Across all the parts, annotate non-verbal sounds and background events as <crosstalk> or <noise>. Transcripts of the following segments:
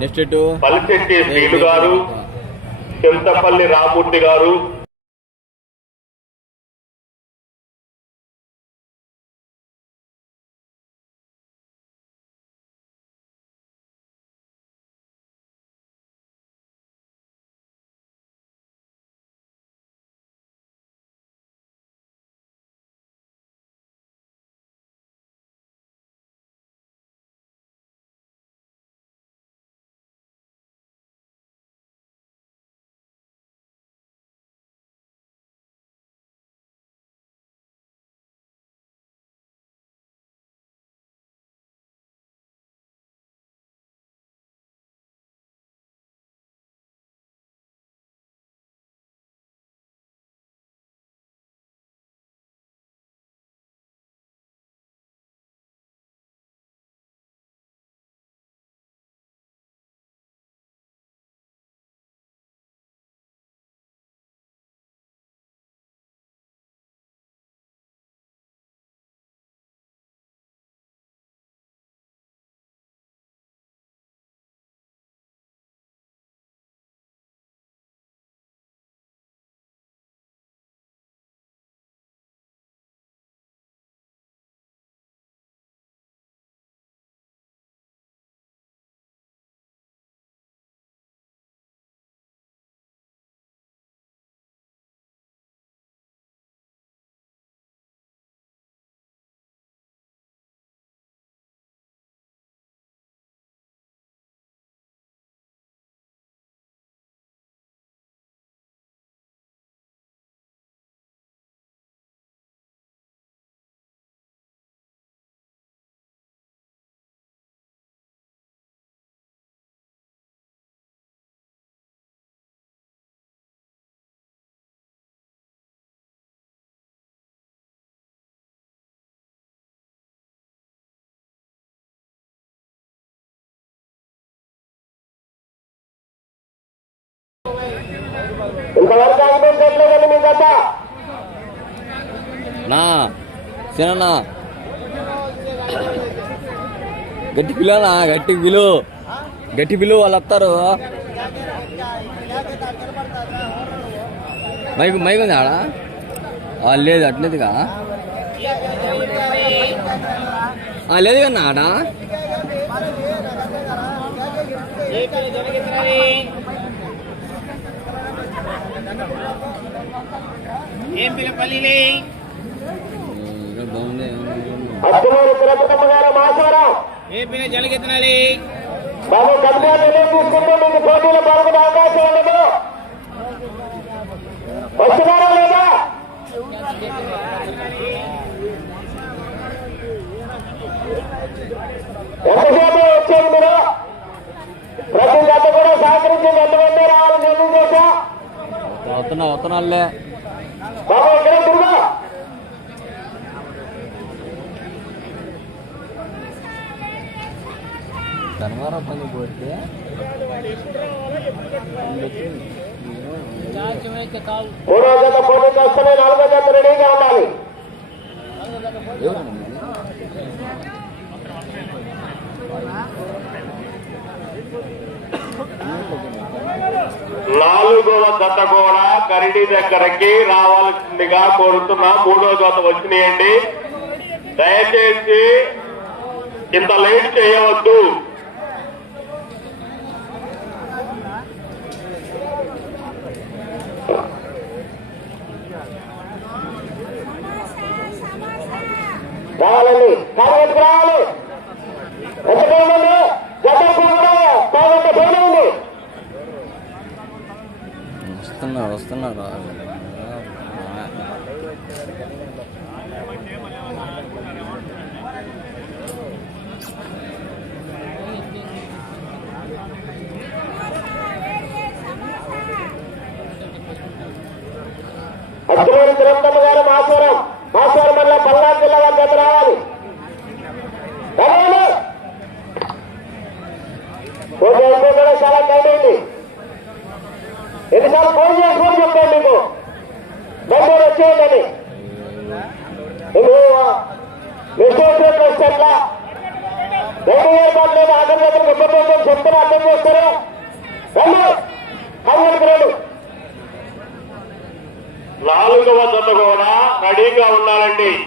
Next ఎటు పలిశెట్టి శ్రీను గారు చింతపల్లి రామూర్తి గారు నా సినన్నా గట్టి పిల్లనా? గట్టి పిలు. గట్టి పిలు వాళ్ళు వస్తారు. మైకు మైకు ఉంది ఆడ? లేదు అట్లేదుగా. లేదు కన్నా ఆడ? ఏం పిల్ల పల్లి బాగుంది అత్తమూరు తిరుపతమ్మ గారు పిల్ల జలగెత్తనాలి. బాబు నిర్ణయం తీసుకుంటే మీకు పోటీలో పాల్గొనే అవకాశం ఉండదు వస్తున్నారా లేదా? ఎంతసేపు వచ్చేది మీరు? ప్రతి కూడా సహకరించి ఎంతమంది రావాలని నిర్ణయం చేశా వస్తున్నా వస్తున్నాళ్ళే బాబు ఇక్కడ తిరుగు శనివారం పని పోతే మూడో జత పోటీకి వస్తున్నాయి నాలుగో జత రెడీగా ఉండాలి. ఎవరన్నా ఇది? నాలుగవ జత కూడా కరిడి దగ్గరకి రావాల్సిందిగా కోరుతున్నా. మూడో జత వచ్చినాయండి. దయచేసి ఇంత లేట్ చేయవద్దు. రావాలండి కార్యక్రమం రావాలి. పాల్గొంటే పోయినండి వస్తున్నారు వస్తున్నారు అత్తూరు తిరుపతమ్మ గారు మాసవరం మాసవరం వల్ల పల్నాడు జిల్లా వారి రావాలి. రావాలి. కూడా చాలా టైం అయింది. ఎన్నిసార్లు ఫోన్ చేసి ఫోన్ చెప్తాను మీకు. బండి వచ్చేయండి. నువ్వు వస్తే ఎట్లా? బండి గారు అందుబాటు లేదు ఆఖరి చెప్తున్నా అర్థం చేస్తారు రండి. కళ్ళకి రండి. నాలుగవ జత కూడా రెడీగా ఉండాలండి.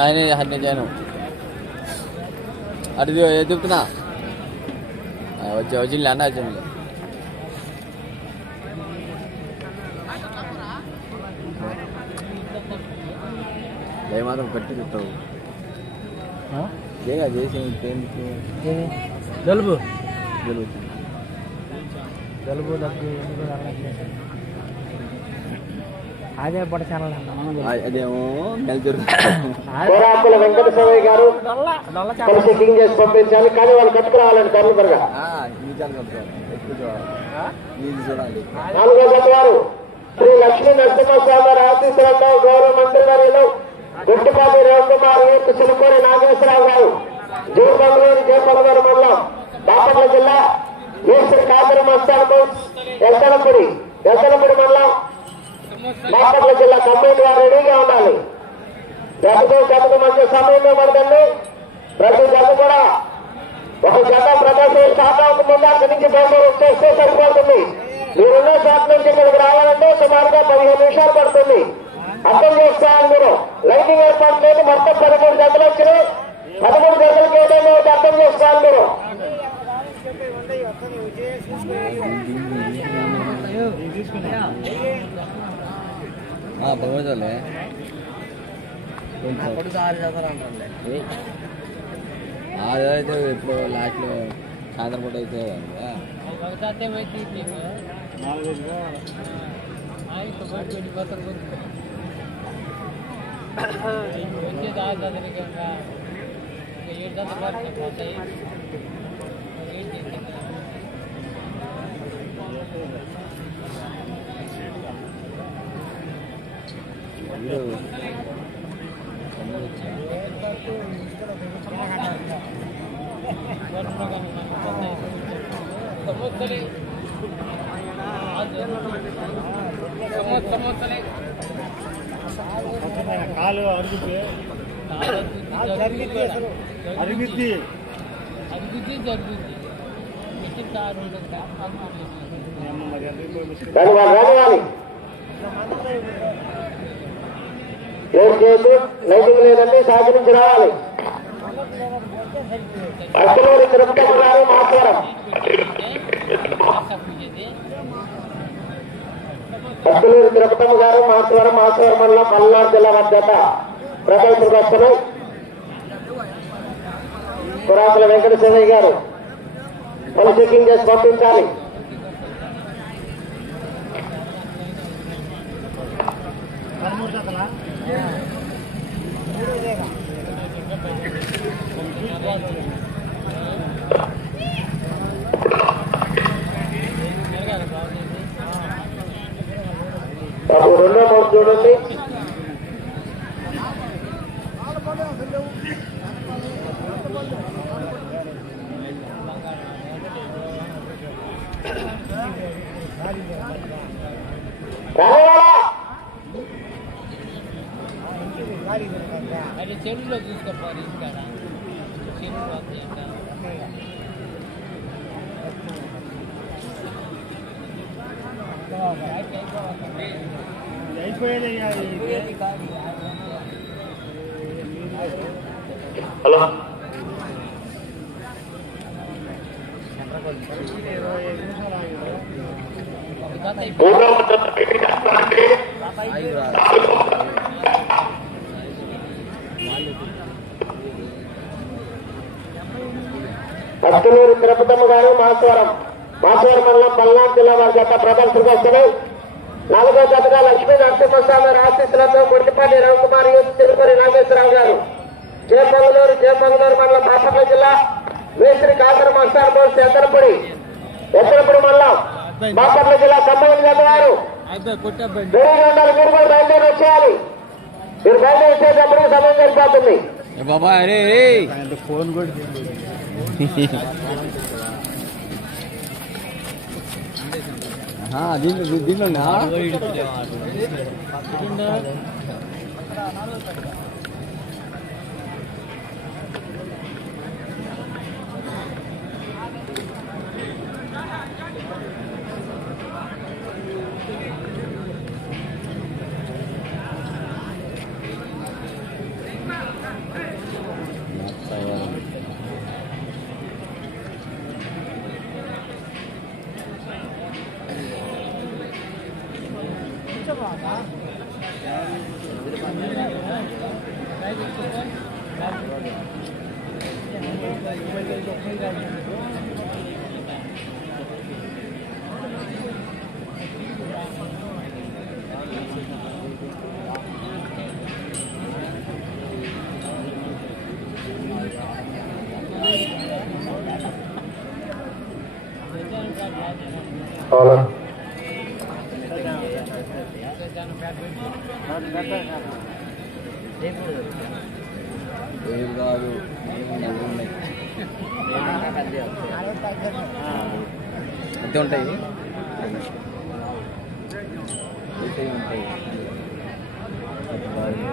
ఆయన హన్య చేయను. అటు చెప్తున్నా? వచ్చి వచ్చింది అన్న వచ్చింది ఏమాత్రం కట్టి చెప్తావు ఏగా చేసి జలుబు? జరుగుతుంది జలుబు దగ్గు? అదే పడ ఛానల్ అదేమో నెల జరుగుతుంది కోరాకుల వెంకటస్వామి గారు కలిసి కింగ్ చేసి పంపించాలి కానీ వాళ్ళు కట్టుకురావాలండి కర్లు త్వరగా. నాలుగో శ్రీ లక్ష్మీ నరసింహస్వామి ఆశీస్సులతో గౌరవ మంత్రి వర్యులు గుట్టిపాటి రవికుమార్ వీర్కు చిలుకూరి నాగేశ్వరరావు గారు జూబంగళూరు జయపలగారు మండలం బాపట్ల జిల్లా ఈశ్వర్ కాపురి మస్తాన్ ఎల్తనపుడి ఎల్తనపుడి మండలం బాపట్ల జిల్లా కమిటీ వారు రెడీగా ఉండాలి జతకు జతకు మధ్య సమయంలో పడదండి ప్రతి జత కూడా ఒక జత ప్రదర్శన శాతానికి ముందు అక్కడి నుంచి బయలుదేరి చేస్తే సరిపోతుంది మీరున్న శాత నుంచి ఇక్కడికి రావాలంటే సుమారుగా పదిహేను నిమిషాలు పడుతుంది అర్థం చేసుకోవాలి మీరు లైటింగ్ ఏర్పాటు లేదు మొత్తం పదమూడు జతలు వచ్చినాయి పదమూడు జతలకు ఏదైనా అర్థం చేసుకోవాలి మీరు పర్వాలే అదైతే ఇప్పుడు లాస్ట్లో సాయంత్రం పూట అయితే <coughs> కదా. వీడు కాలు అరుగుద్ది. అరుగుద్ది వాళ్ళు రానివ్వాలి లేదు చేయొద్దు లైటింగ్ లేదంటే సహకరించి రావాలి. అక్కలూరి తిరుపతి గారు మాట్లాడం అక్కలూరి తిరుపతమ్మ గారు మాట్లాడం మాట్లాడం మండలం పల్నాడు జిల్లా మధ్యత. ప్రకల్పకు వస్తున్నాయి పురాతన వెంకట శివయ్య గారు వాళ్ళు చెకింగ్ చేసి పంపించాలి. పదమూడు జతలా బాబు చూడండి రానివ్వాలా? అది చెరువులో చూసుకోపోరు ఇక్కడ చెరువు అంతా అయిపోయేది హలో మూడవ జత రెడీ చేస్తారండి ఐదు రాదు. అత్తలూరు తిరుపతమ్మ గారు మాస్వరం. మాస్వరం మండలం పల్నాడు జిల్లా వారి జత ప్రదర్శనకు వస్తున్నాయి నాలుగో జతగా లక్ష్మీ నరసింహస్వామి ఆశీస్సులతో గుడిపాటి రవికుమార్ యూత్ తిరుపతి నాగేశ్వరరావు గారు. జయపంగులూరు జయపంగులూరు మండలం బాపట్ల జిల్లా మేస్త్రి కాకర మస్తాన్ బోస్ ఎత్తనపూడి ఎత్తనపూడి మండలం బాపట్ల జిల్లా ఖమ్మం జత ఉండాలి మీరు కూడా బయలుదేరి వచ్చేయాలి. మీరు బయలుదేరి వచ్చేటప్పుడు సమయం సరిపోతుంది. ఫోన్ కూడా దీంట్లో దీంట్లో Hola. కాదు ఉన్నాయి. అంతే ఉంటాయి ఉంటాయి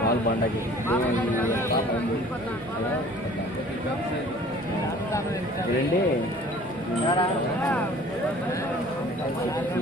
పాలు పండగకి రండి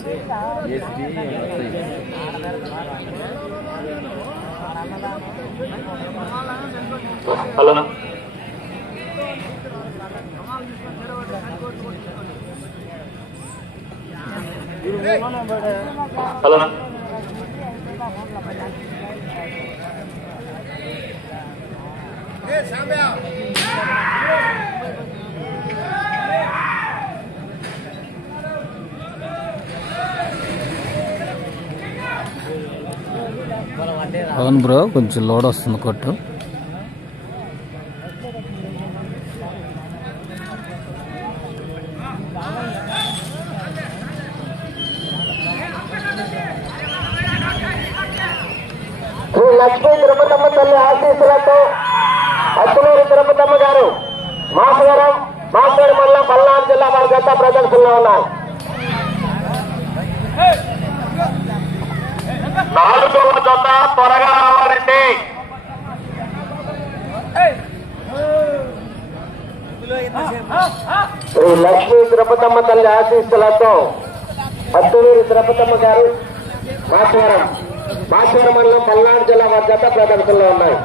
எஸ்டி ஹலோ ஹலோ ஏ சாமியா. అవును బ్రో కొంచెం లోడ్ వస్తుంది కొట్టు. శ్రీ లక్ష్మీ తిరుపతమ్మ తల్లి ఆశీస్సులతో అచ్చునూరి తిరుపతమ్మ గారు మాసవరం మాసవరం మండలం పల్నాడు జిల్లా వారి గత ప్రదర్శనలో ఉన్నాయి నాలుగవ జత త్వరగా రావాలండి శ్రీ లక్ష్మీ తిరుపతమ్మ తల్లి ఆశీస్సులతో అత్తునూరి తిరుపతమ్మ గారు మాసవరం మాసవరం మండలం పల్నాడు జిల్లా వారి ప్రదర్శనలో ఉన్నాయి.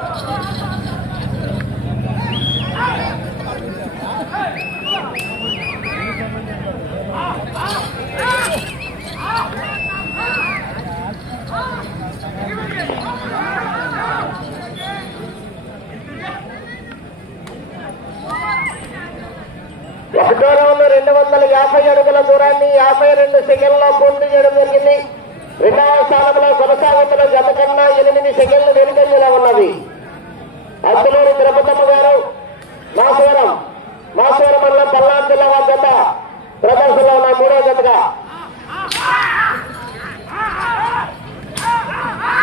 రెండు వందల యాభై అడుగుల దూరాన్ని యాభై రెండు సెకండ్లో పూర్తి చేయడం జరిగింది. రెండవ స్థానంలో కొనసాగుతున్న జత కన్నా ఎనిమిది సెకండ్లు వెనుకంజలో ఉన్నది. అసలు తిరుపతమ్మ గారు మాసవరం మాసవరం మండలం పల్నాడు జిల్లా వారి జత ప్రదర్శనలో ఉన్న మూడో జతగా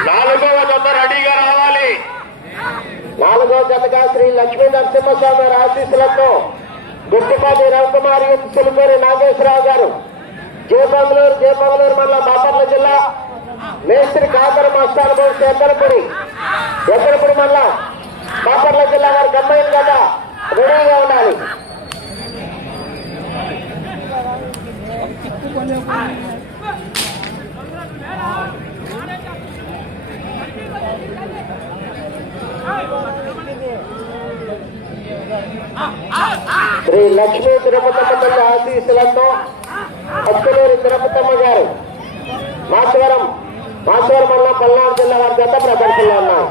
నాలుగవ జత రెడీగా రావాలి నాలుగో జతగా శ్రీ లక్ష్మీ నరసింహస్వామి ఆశీస్సులతో గుట్టిపాటి రవికుమార్ నాగేశ్వరరావు గారు. జయమంగళూరు జయమంగళూరు మండలం బాపట్ల జిల్లా మేస్త్రి కాకర మస్తాన్ బోస్ ఎద్దరపూడి ఎద్దరపూడి మండలం బాపట్ల జిల్లా వారి గమ్మైన కదా రెడీగా ఉండాలి. శ్రీ లక్ష్మీ తిరుపతమ్మ తల్లి ఆశీస్సులతో అక్కలూరి తిరుపతమ్మ గారు మాచవరం మాచవరం మండలం పల్నాడు జిల్లా వారి జత ప్రదర్శనలో ఉన్నారు.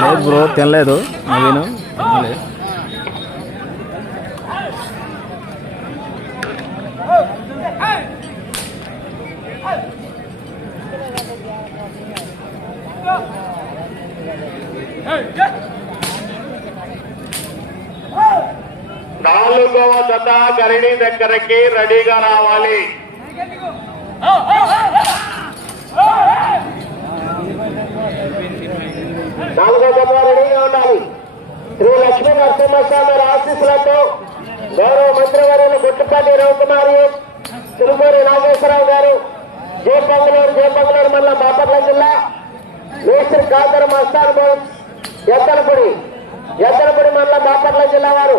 లేదు బ్రో తినలేదు. నేను తినలేదు. నాలుగవ గరిణి దగ్గరకి రెడీగా రావాలి నాలుగో జత రెడీగా ఉండాలి శ్రీ లక్ష్మీ నరసింహస్వామి వారి ఆశీస్సులతో గౌరవ మంత్రివర్యులు గుట్టుపల్లి రవికుమారి తిరుపూరి నాగేశ్వరరావు గారు జే పొంగలూరు జే పొంగలూరు మండలం బాపట్ల జిల్లా మేస్త్రి కాదర్ మస్తాన్ బోస్ ఎత్తనపూడి ఎత్తనపూడి మండలం బాపట్ల జిల్లా వారు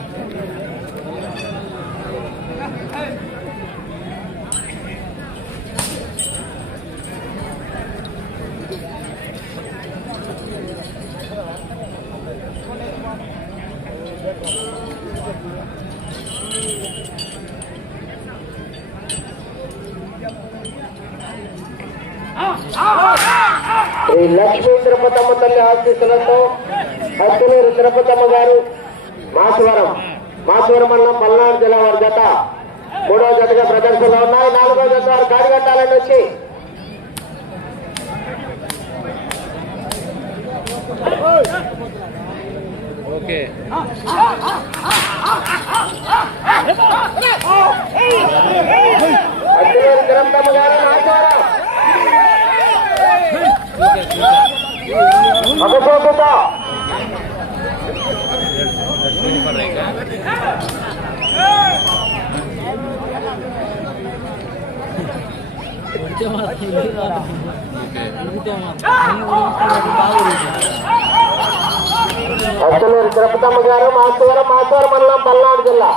తల్లి ఆశీస్సులతో హత్తులూరు తిరుపతమ్మ గారు మాసవరం మాసవరం మండలం పల్నాడు జిల్లా వారి జత మూడవ జతగా ప్రదర్శనలో ఉన్నాయి. నాలుగో జత వారు కాడిగట్టాలని వచ్చి హత్తులూరు తిరుపతమ్మ గారు మాసవరం ఒక చోటుతో కొడితే మాత్రం ఇది రాదు. కొడితే మాత్రం ఈ ఊరికి బాగుంది అసలూరు తిరుపతమ్మ గారు మాసవరం మాస్తూరు మండలం పల్నాడు జిల్లా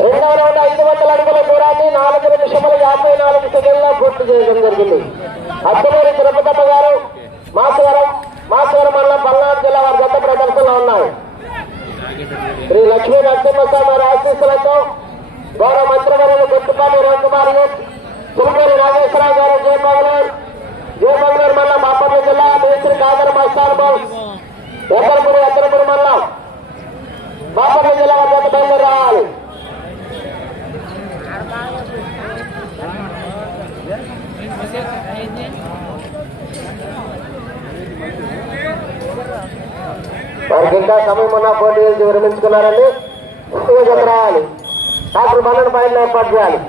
రెండవ రౌండ్. ఐదు వందల అడుగుల దూరాన్ని నాలుగు నిమిషముల యాభై నాలుగు సెకండ్లో పూర్తి చేయడం జరిగింది అత్తలూరి తిరుపతమ్మ గారు మాసవరం మాసవరం మండలం పల్నాడు జిల్లా వారి గత ప్రదర్శనలో ఉన్నాయి శ్రీ లక్ష్మీ నరసింహస్వామి వారి ఆశీస్సులతో గౌరవ మంత్రివర్యులు గుర్తుపాటి రవికుమార్ తులకూరి నాగేశ్వరరావు గారు జయమంగళూరు జయమంగళూరు మండలం బాపట్ల జిల్లా మేస్త్రి కాదర్ మస్తాన్ బాబు ఎద్దరపురి ఎద్దరపురి మండలం బాపట్ల జిల్లా వారి గత బయలుదేరి రావాలి Gracias. వారికి ఇంకా సమయం ఉన్న పోటీ విరమించుకున్నారండి ఎక్కువ రావాలి డాక్టర్ పన్నెండు పైన ఏర్పాటు చేయాలి